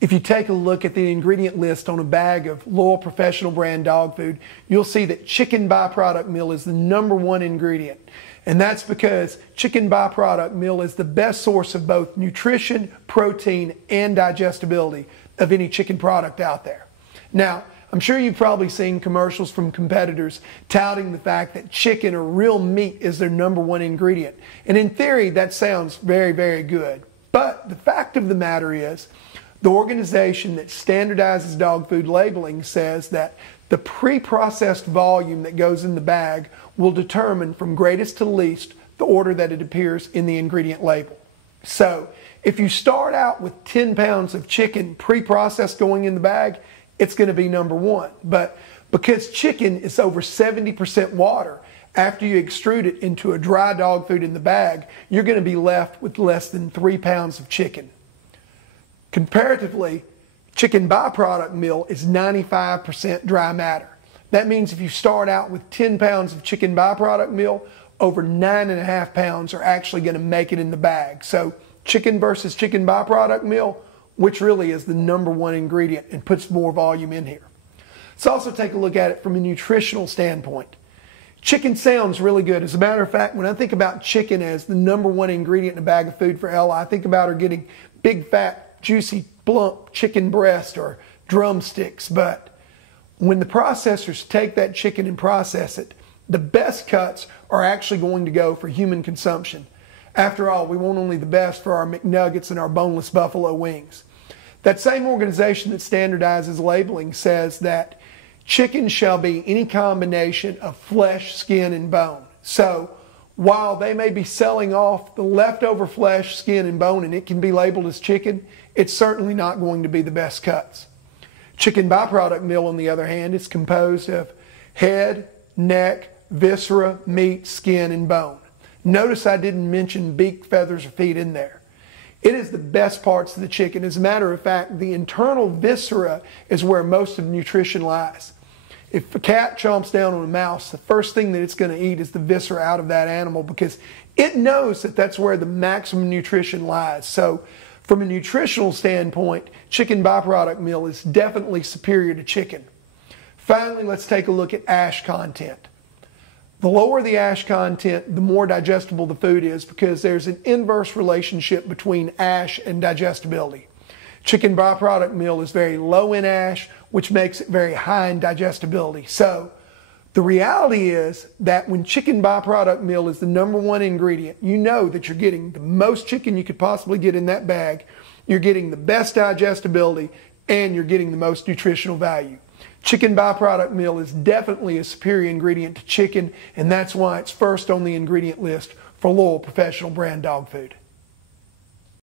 If you take a look at the ingredient list on a bag of Loyall professional brand dog food, you'll see that chicken byproduct meal is the #1 ingredient. And that's because chicken byproduct meal is the best source of both nutrition, protein, and digestibility of any chicken product out there. Now, I'm sure you've probably seen commercials from competitors touting the fact that chicken or real meat is their #1 ingredient. And in theory, that sounds very, very good. But the fact of the matter is, the organization that standardizes dog food labeling says that the pre-processed volume that goes in the bag will determine from greatest to least the order that it appears in the ingredient label. So if you start out with 10 pounds of chicken pre-processed going in the bag, it's going to be #1. But because chicken is over 70% water, after you extrude it into a dry dog food in the bag, you're going to be left with less than 3 pounds of chicken. Comparatively, chicken byproduct meal is 95% dry matter. That means if you start out with 10 pounds of chicken byproduct meal, over 9.5 pounds are actually going to make it in the bag. So chicken versus chicken byproduct meal, which really is the #1 ingredient and puts more volume in here. Let's also take a look at it from a nutritional standpoint. Chicken sounds really good. As a matter of fact, when I think about chicken as the #1 ingredient in a bag of food for Ella, I think about her getting big, fat, juicy, plump chicken breast or drumsticks. But when the processors take that chicken and process it, the best cuts are actually going to go for human consumption. After all, we want only the best for our McNuggets and our boneless buffalo wings. That same organization that standardizes labeling says that chicken shall be any combination of flesh, skin, and bone. So while they may be selling off the leftover flesh, skin, and bone, and it can be labeled as chicken, it's certainly not going to be the best cuts. Chicken byproduct meal, on the other hand, is composed of head, neck, viscera, meat, skin, and bone. Notice I didn't mention beak, feathers, or feet in there. It is the best parts of the chicken. As a matter of fact, the internal viscera is where most of the nutrition lies. If a cat chomps down on a mouse, the first thing that it's going to eat is the viscera out of that animal because it knows that that's where the maximum nutrition lies. So from a nutritional standpoint, chicken byproduct meal is definitely superior to chicken. Finally, let's take a look at ash content. The lower the ash content, the more digestible the food is because there's an inverse relationship between ash and digestibility. Chicken byproduct meal is very low in ash, which makes it very high in digestibility. So the reality is that when chicken byproduct meal is the #1 ingredient, you know that you're getting the most chicken you could possibly get in that bag, you're getting the best digestibility, and you're getting the most nutritional value. Chicken byproduct meal is definitely a superior ingredient to chicken, and that's why it's first on the ingredient list for Loyall professional brand dog food.